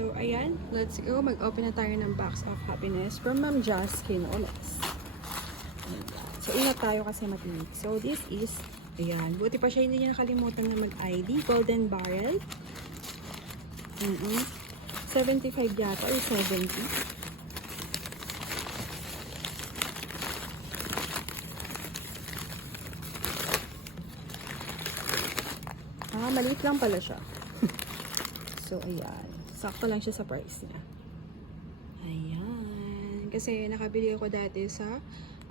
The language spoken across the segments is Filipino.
So, ayan. Let's go. Mag-open na tayo ng box of happiness from Ma'am Jazz Quinones. So, ingat tayo kasi matinig. So, this is, ayan. Buti pa siya hindi niya nakalimutan na mag-ID. Golden Barrel. 75 yata or 70. Maliit lang pala siya. So, ayan. Sakto lang siya sa price niya. Ayan. Kasi nakabili ako dati sa,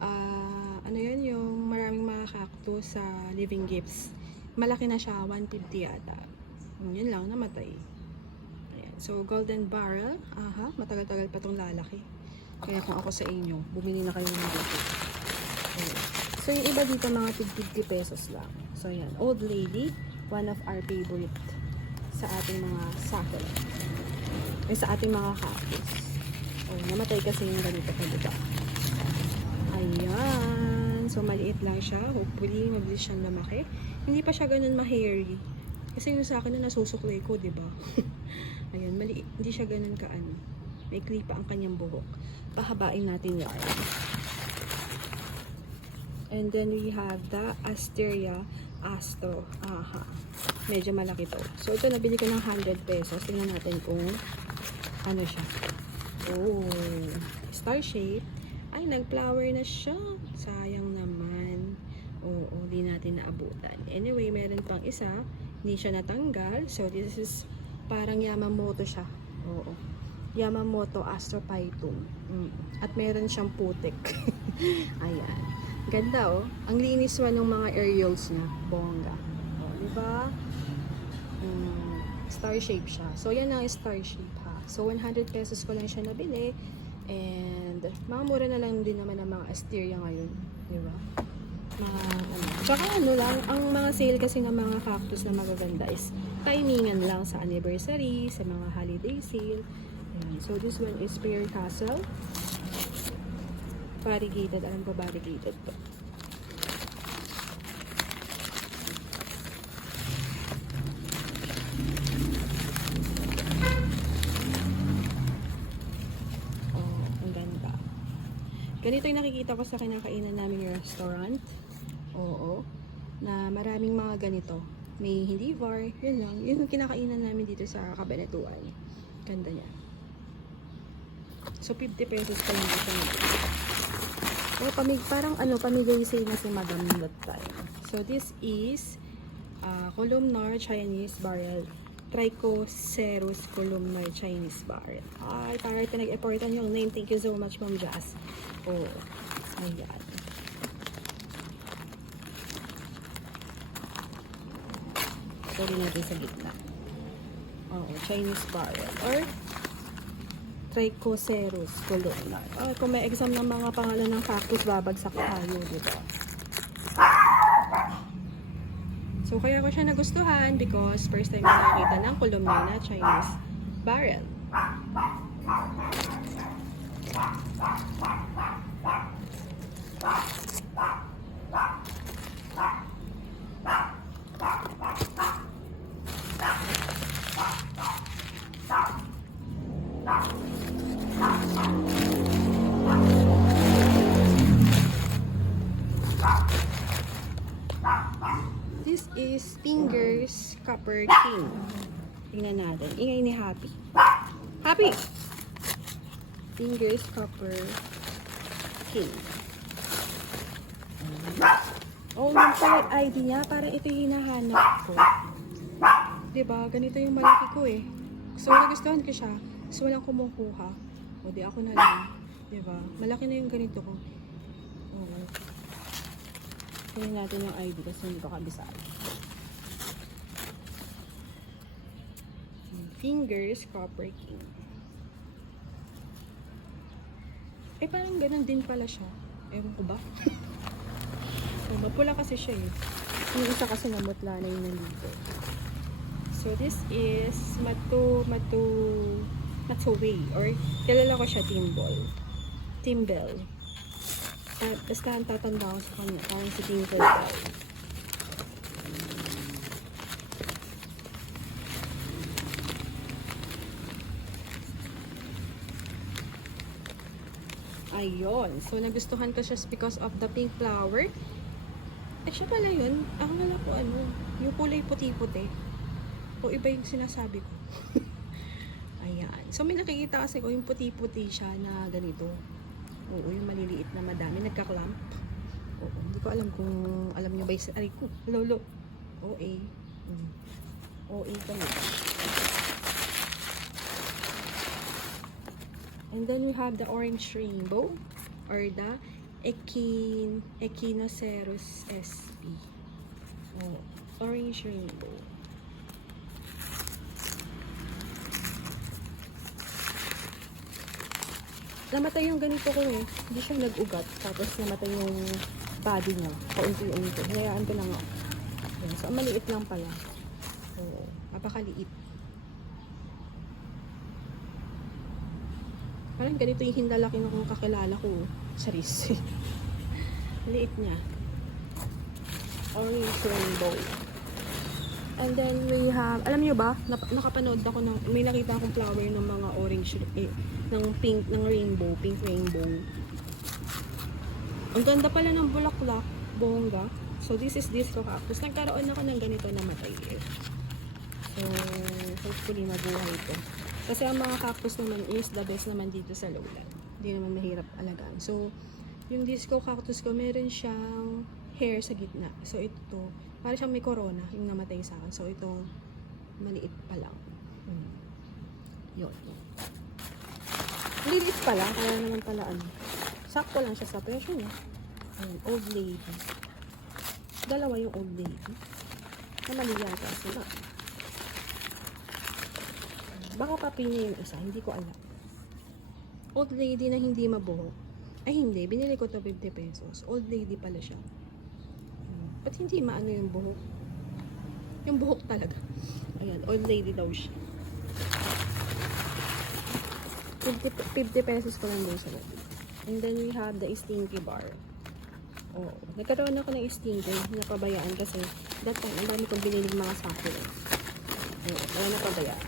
ano yun, yung maraming mga cactus sa Living Gifts. Malaki na siya, 150 yata. Yun lang, namatay. Ayan. So, Golden Barrel. Matagal-tagal pa tong lalaki. Kaya kung ako sa inyo, bumili na kayo ng dito. So, yung iba dito, mga 50 pesos lang. So, ayan. Old Lady. One of our favorite sa ating mga succulent. Sa ating mga cactus. Namatay kasi yung ganito pa, diba? Ayan. So, maliit lang siya. Hopefully, mabilis siyang lumaki. Hindi pa siya ganun ma-hairy. Kasi yung sa akin na nasusuklay ko, diba? Ayan, maliit. Hindi siya ganun kaano. May klipa ang kanyang buhok. Pahabain natin yan. And then, we have the Asteria Astro. Medyo malaki to. So, ito nabili ko ng 100 pesos. Tingnan natin kung ano siya. Star shape. Ay, nag-flower na siya. Sayang naman. Di natin naabutan. Anyway, meron pang isa. Hindi siya natanggal. So, this is parang Yamamoto siya. Yamamoto Astrophytum. At meron siyang putik. Ayan. Ganda ang linis ng mga aerials niya. Bongga. Diba? Star shape siya. So, yan ang star shape ha. So, 100 pesos ko lang siya nabili. And, mga mura na lang din naman ang mga Asteria ngayon. Diba? Tsaka lang, ang mga sale kasi ng mga cactus na magaganda is timingan lang sa anniversary, sa mga holiday sale. Ayan. So, this one is Pear Castle. Variegated. Alam ko variegated to. Ang ganda. Ganito yung nakikita ko sa kinakainan namin yung restaurant. Na maraming mga ganito. May hindi var. Yun lang. Yun yung kinakainan namin dito sa Cabanatuan. Ganda niya. So, 50 pesos pa lang ito. Parang pamigay sale na si Madam that time. So, this is columnar Chinese barrel. Trichoceros columnar Chinese barrel. Ay, parang pinag-effortan yung name. Thank you so much, Ma'am Jazz. Ayan. Sorry natin sa gitna. Chinese barrel. Or Trichoceros columnar. Kung may exam ng mga pangalan ng cactus, babagsak tayo, diba? So, kaya ko siya nagustuhan because first time ko nakita ng columnar na Chinese barrel. This is Fingers Copper King. Tingnan natin. Ingay ni Happy. Happy! Fingers Copper King. Yung palette ID niya, parang ito yung hinahanap ko. Diba? Ganito yung malaki ko eh. So, nagustuhan ko siya. So, walang kumukuha. Di ako na lang. Diba? Malaki na yung ganito ko. Tingnan natin yung ID kasi hindi ko kabisado. Fingers Copper King. Parang ganun din pala siya. Ewan ko ba? So, mapula kasi siya eh. Yung isa kasi namutla na yung nandito. So, this is Matsuway. Or, kilala ko siya Timbel. Basta ang tatanda ko sa kanya. Parang si Timbel. Ayun. So, nagustuhan ko siya because of the pink flower. Eh, siya pala yun. Ang wala ko yung kulay puti-puti. O iba yung sinasabi ko. Ayan. So, may nakikita kasi ko yung puti-puti siya na ganito. Oo, yung maliliit na madami. Nagka-clamp. Oo, hindi ko alam kung alam nyo ba yung aray ko. Lolo. OA. OA kami. And then we have the orange rainbow or the Echinoceros sp. Oh, orange rainbow. Namatay yung ganito ko eh. Hindi siya nag-ugat. Tapos namatay yung body niya. Kaunti-unti. Hayaan ko na nga. Yan. So, ang maliit lang pala. Oo. Napakaliit. Parang ganito yung hindalaki na kung kakilala ko. Charis. Maliit niya. Orange rainbow. And then we have, alam niyo ba, nakapanood ako ng, may nakita akong flower ng mga orange, ng pink, ng rainbow, pink rainbow. Ang ganda pala ng bulaklak, bongga. So this is disco cactus. Nagkaroon ako ng ganito na matay. So hopefully mabuhay ito. Kasi ang mga cactus naman is the best naman dito sa lowland. Hindi naman mahirap alagaan. So yung disco cactus ko, meron siyang hair sa gitna. So ito, para siyang may corona yung namatay sa akin. So ito, maliit pa lang. Yun. Maliit pa lang, kaya naman pala sakto lang siya sa presyo niya. Old lady. Dalawa yung old lady. Namali yata sila. Baka papi niya yung isa, hindi ko alam. Old lady na hindi mabuhok. Ay hindi, binili ko to 50 pesos. Old lady pala siya. Ba't hindi maano yung buhok? Yung buhok talaga. Ayan, old lady daw siya. 50 pesos ko lang doon sa lobby. And then we have the stinky bar. Oh, nagkaroon ako ng stinky. Napabayaan kasi that time, ang dami kong binilig mga succulent. Wala napabayaan.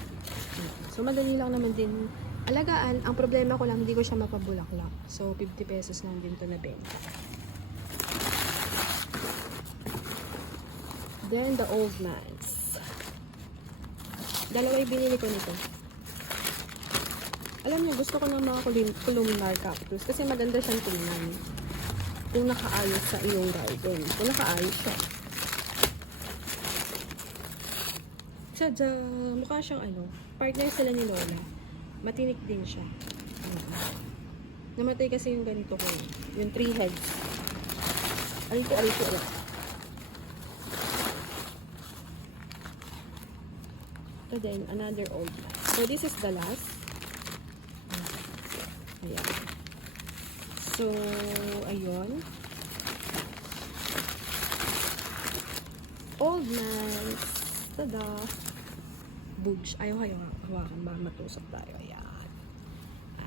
So, madali lang naman din alagaan. Ang problema ko lang, hindi ko siya mapabulaklak. So, 50 pesos lang din to na benta. Then, the old mans. Dalawa yung binili ko nito. Alam niyo, gusto ko ng mga columnar cactus kasi maganda siyang tingnan. Kung nakaayos sa iyong garden. Kung nakaayos siya. Sadya, mukha siyang partner sila ni Lola. Matinik din siya. Namatay kasi yung ganito ko. Yung 3 heads. Alito. So then, another old man. So, this is the last. Ayan. So, ayun. Old man. Tada. Bugs. Ayaw hawakan ba? Matusok tayo. Ayan.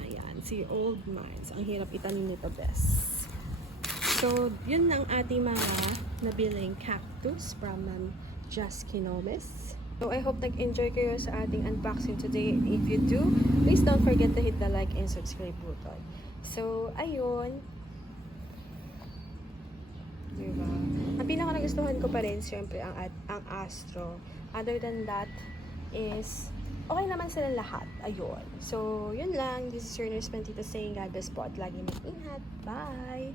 Ayan. Si old mines. Ang hirap itanim nito, best. So, yun ang ating mga nabiling cactus from Just Kinomes. So, I hope nag-enjoy kayo sa ating unboxing today. And if you do, please don't forget to hit the like and subscribe button. So, ayun. Diba? Ang pinaka nagustuhan ko pa rin, syempre, ang Astro. Other than that, is okay naman sila lahat. Ayun. So, yun lang. This is your nurse Pantita saying God bless po at lagi mag-ingat. Bye!